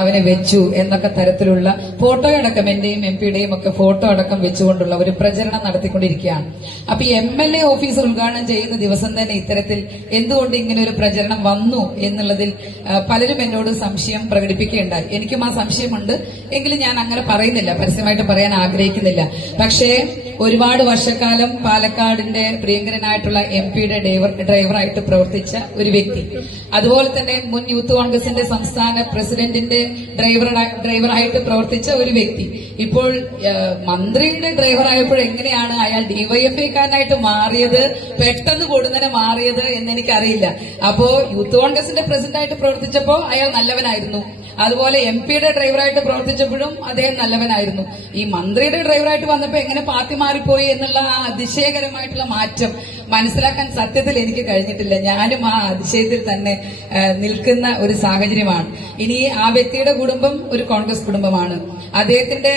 അവനെ വെച്ചു എന്നൊക്കെ തരത്തിലുള്ള ഫോട്ടോ അടക്കം എന്റെയും MP-യുടെയും ഒക്കെ ഫോട്ടോ അടക്കം വെച്ചുകൊണ്ടുള്ള ഒരു പ്രചരണം നടത്തിക്കൊണ്ടിരിക്കുകയാണ്. അപ്പൊ ഈ MLA ഓഫീസ് ഉദ്ഘാടനം ചെയ്യുന്ന ദിവസം തന്നെ ഇത്തരത്തിൽ എന്തുകൊണ്ട് ഇങ്ങനെ ഒരു പ്രചരണം വന്നു എന്നുള്ളതിൽ പലരും എന്നോട് സംശയം പ്രകടിപ്പിക്കുകയുണ്ടായി. എനിക്കും ആ സംശയമുണ്ട്, എങ്കിലും ഞാൻ അങ്ങനെ പറയുന്നില്ല, പരസ്യമായിട്ട് പറയാൻ ആഗ്രഹിക്കുന്നില്ല. പക്ഷേ ഒരുപാട് വർഷക്കാലം പാലക്കാടിന്റെ പ്രിയങ്കരനായിട്ടുള്ള MP-യുടെ ഡ്രൈവറായിട്ട് പ്രവർത്തിച്ച ഒരു വ്യക്തി, അതുപോലെ തന്നെ മുൻ യൂത്ത് കോൺഗ്രസിന്റെ സംസ്ഥാന പ്രസിഡന്റിന്റെ ഡ്രൈവറായിട്ട് പ്രവർത്തിച്ച ഒരു വ്യക്തി ഇപ്പോൾ മന്ത്രിയുടെ ഡ്രൈവറായപ്പോൾ എങ്ങനെയാണ് അയാൾ DYFI-കാരനായിട്ട് മാറിയത്, പെട്ടെന്ന് കൊടുന്നനെ മാറിയത് എന്നെനിക്കറിയില്ല. അപ്പോ യൂത്ത് കോൺഗ്രസിന്റെ പ്രസിഡന്റായിട്ട് പ്രവർത്തിച്ചപ്പോൾ അയാൾ നല്ലവനായിരുന്നു, അതുപോലെ MP-യുടെ ഡ്രൈവറായിട്ട് പ്രവർത്തിച്ചപ്പോഴും അദ്ദേഹം നല്ലവനായിരുന്നു. ഈ മന്ത്രിയുടെ ഡ്രൈവറായിട്ട് വന്നപ്പോൾ എങ്ങനെ പാർട്ടി മാറിപ്പോയി എന്നുള്ള ആ അതിശയകരമായിട്ടുള്ള മാറ്റം മനസ്സിലാക്കാൻ സത്യത്തിൽ എനിക്ക് കഴിഞ്ഞിട്ടില്ല. ഞാനും ആ അതിശയത്തിൽ തന്നെ നിൽക്കുന്ന ഒരു സാഹചര്യമാണ്. ഇനി ആ വ്യക്തിയുടെ കുടുംബം ഒരു കോൺഗ്രസ് കുടുംബമാണ്. അദ്ദേഹത്തിന്റെ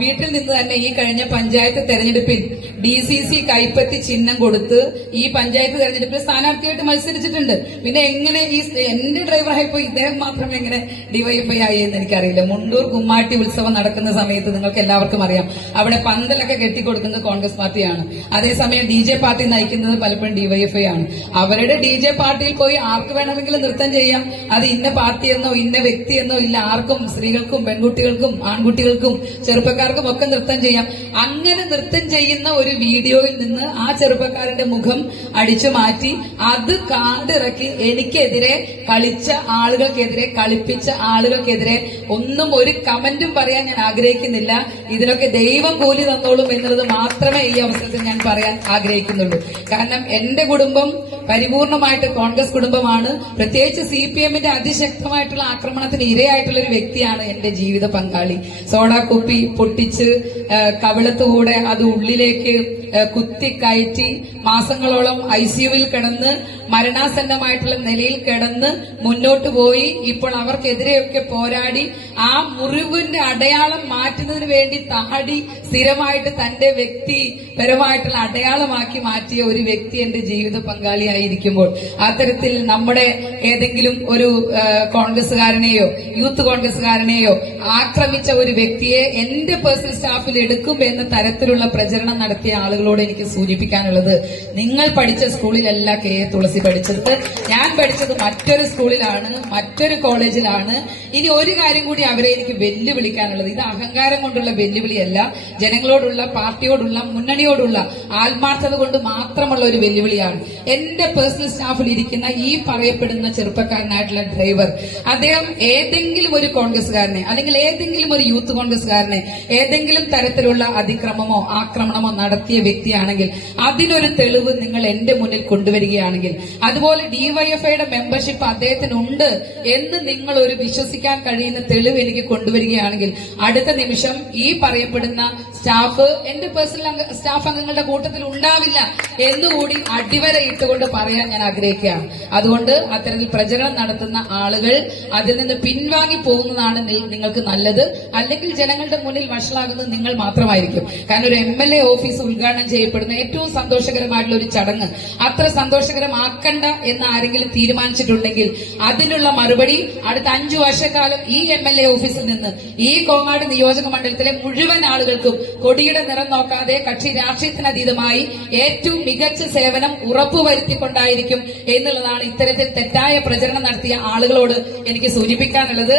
വീട്ടിൽ നിന്ന് തന്നെ ഈ കഴിഞ്ഞ പഞ്ചായത്ത് തെരഞ്ഞെടുപ്പിൽ DCC കൈപ്പത്തി ചിഹ്നം കൊടുത്ത് ഈ പഞ്ചായത്ത് തെരഞ്ഞെടുപ്പിൽ സ്ഥാനാർത്ഥിയായിട്ട് മത്സരിച്ചിട്ടുണ്ട്. പിന്നെ എങ്ങനെ ഈ എന്റെ ഡ്രൈവറായപ്പോ ഇദ്ദേഹം മാത്രം എങ്ങനെ DYFI ആയി എന്ന് എനിക്കറിയില്ല. മുണ്ടൂർ കുമ്മാട്ടി ഉത്സവം നടക്കുന്ന സമയത്ത് നിങ്ങൾക്ക് എല്ലാവർക്കും അറിയാം, അവിടെ പന്തലൊക്കെ കെട്ടിക്കൊടുക്കുന്നത് കോൺഗ്രസ് പാർട്ടിയാണ്. അതേസമയം DJ പാർട്ടി നയിക്കുന്നത് പലപ്പോഴും DYFI ആണ്. അവരുടെ DJ പാർട്ടിയിൽ പോയി ആർക്ക് വേണമെങ്കിലും നൃത്തം ചെയ്യാം. അത് ഇന്ന പാർട്ടിയെന്നോ ഇന്ന വ്യക്തിയെന്നോ ഇല്ല, ആർക്കും സ്ത്രീകൾക്കും പെൺകുട്ടികൾക്കും ആൺകുട്ടികൾക്കും ചെറുപ്പക്കാർക്കും ഒക്കെ നൃത്തം ചെയ്യാം. അങ്ങനെ നൃത്തം ചെയ്യുന്ന ഒരു വീഡിയോയിൽ നിന്ന് ആ ചെറുപ്പക്കാരന്റെ മുഖം അടിച്ചു മാറ്റി അത് കാർഡിറക്കി എനിക്കെതിരെ കളിച്ച ആളുകൾക്കെതിരെ, കളിപ്പിച്ച ആളുകൾക്കെതിരെ ഒന്നും ഒരു കമന്റും പറയാൻ ഞാൻ ആഗ്രഹിക്കുന്നില്ല. ഇതിനൊക്കെ ദൈവം കൂലി തന്നോളും എന്നുള്ളത് മാത്രമേ ഈ അവസരത്തിൽ ഞാൻ പറയാൻ ആഗ്രഹിക്കുന്നുള്ളൂ. കാരണം എന്റെ കുടുംബം പരിപൂർണമായിട്ട് കോൺഗ്രസ് കുടുംബമാണ്. പ്രത്യേകിച്ച് CPM-ന്റെ അതിശക്തമായിട്ടുള്ള ആക്രമണത്തിന് ഇരയായിട്ടുള്ള ഒരു വ്യക്തിയാണ് എന്റെ ജീവിത പങ്കാളി. സോഡാ കുപ്പി പൊട്ടിച്ച് കവിളത്തുകൂടെ അത് ഉള്ളിലേക്ക് കുത്തിക്കയറ്റി മാസങ്ങളോളം ICU-വിൽ കിടന്ന് മരണാസന്നമായിട്ടുള്ള നിലയിൽ കിടന്ന് മുന്നോട്ട് പോയി ഇപ്പോൾ അവർക്കെതിരെയൊക്കെ പോരാടി ആ മുറിവിന്റെ അടയാളം മാറ്റുന്നതിന് വേണ്ടി താടി സ്ഥിരമായിട്ട് തന്റെ വ്യക്തിപരമായിട്ടുള്ള അടയാളമാക്കി മാറ്റിയ ഒരു വ്യക്തി എന്റെ ജീവിത പങ്കാളിയായിരിക്കുമ്പോൾ അത്തരത്തിൽ നമ്മുടെ ഏതെങ്കിലും ഒരു കോൺഗ്രസുകാരനെയോ യൂത്ത് കോൺഗ്രസുകാരനെയോ ആക്രമിച്ച ഒരു വ്യക്തിയെ എന്റെ പേഴ്സണൽ സ്റ്റാഫിൽ എടുക്കും എന്ന തരത്തിലുള്ള പ്രചരണം നടത്തിയ ആളുകളോട് എനിക്ക് സൂചിപ്പിക്കാനുള്ളത്, നിങ്ങൾ പഠിച്ച സ്കൂളിലല്ല KA തുളസി പഠിച്ചത്. ഞാൻ പഠിച്ചത് മറ്റൊരു സ്കൂളിലാണ്, മറ്റൊരു കോളേജിലാണ്. ഇനി ഒരു കാര്യം കൂടി അവരെ എനിക്ക് വെല്ലുവിളിക്കാനുള്ളത്, ഇത് അഹങ്കാരം കൊണ്ടുള്ള വെല്ലുവിളിയല്ല, ജനങ്ങളോടുള്ള, പാർട്ടിയോടുള്ള, മുന്നണിയോടുള്ള ആത്മാർത്ഥത കൊണ്ട് മാത്രമുള്ള ഒരു വെല്ലുവിളിയാണ്. എന്റെ പേഴ്സണൽ സ്റ്റാഫിൽ ഇരിക്കുന്ന ഈ പറയപ്പെടുന്ന ചെറുപ്പക്കാരനായിട്ടുള്ള ഡ്രൈവർ, അദ്ദേഹം ഏതെങ്കിലും ഒരു കോൺഗ്രസുകാരനെ അല്ലെങ്കിൽ ഏതെങ്കിലും ഒരു യൂത്ത് കോൺഗ്രസുകാരനെ ഏതെങ്കിലും തരത്തിലുള്ള അതിക്രമമോ ആക്രമണമോ നടത്തിയ വ്യക്തിയാണെങ്കിൽ അതിനൊരു തെളിവ് നിങ്ങൾ എന്റെ മുന്നിൽ കൊണ്ടുവരികയാണെങ്കിൽ, അതുപോലെ DYFI-യുടെ മെമ്പർഷിപ്പ് അദ്ദേഹത്തിനുണ്ട് എന്ന് നിങ്ങൾ ഒരു വിശ്വസിക്കാൻ കഴിയുന്ന തെളിവ് എനിക്ക് കൊണ്ടുവരികയാണെങ്കിൽ അടുത്ത നിമിഷം ഈ പറയപ്പെടുന്ന സ്റ്റാഫ് എന്റെ പേഴ്സണൽ സ്റ്റാഫ് അംഗങ്ങളുടെ കൂട്ടത്തിൽ ഉണ്ടാവില്ല എന്നുകൂടി അടിവര ഇട്ടുകൊണ്ട് പറയാൻ ഞാൻ ആഗ്രഹിക്കുകയാണ്. അതുകൊണ്ട് അത്തരത്തിൽ പ്രചരണം നടത്തുന്ന ആളുകൾ അതിൽ നിന്ന് പിൻവാങ്ങി പോകുന്നതാണ് നിങ്ങൾക്ക് നല്ലത്. അല്ലെങ്കിൽ ജനങ്ങളുടെ മുന്നിൽ വഷളാകുന്നത് നിങ്ങൾ മാത്രമായിരിക്കും. കാരണം ഒരു MLA ഓഫീസ് ഉദ്ഘാടനം ചെയ്യപ്പെടുന്ന ഏറ്റവും സന്തോഷകരമായിട്ടുള്ള ഒരു ചടങ്ങ് അത്ര സന്തോഷകരമാക്കണ്ട എന്ന് ആരെങ്കിലും തീരുമാനിച്ചിട്ടുണ്ടെങ്കിൽ അതിനുള്ള മറുപടി അടുത്ത 5 വർഷക്കാലം ഈ MLA ഓഫീസിൽ നിന്ന് ഈ കോങ്ങാട് നിയോജക മണ്ഡലത്തിലെ മുഴുവൻ ആളുകൾക്കും കൊടിയുടെ നിറം നോക്കാതെ കക്ഷി രാഷ്ട്രീയത്തിനതീതമായി ഏറ്റവും മികച്ച സേവനം ഉറപ്പുവരുത്തിക്കൊണ്ടായിരിക്കും എന്നുള്ളതാണ് ഇത്തരത്തിൽ തെറ്റായ പ്രചരണം നടത്തിയ ആളുകളോട് എനിക്ക് സൂചിപ്പിക്കാനുള്ളത്.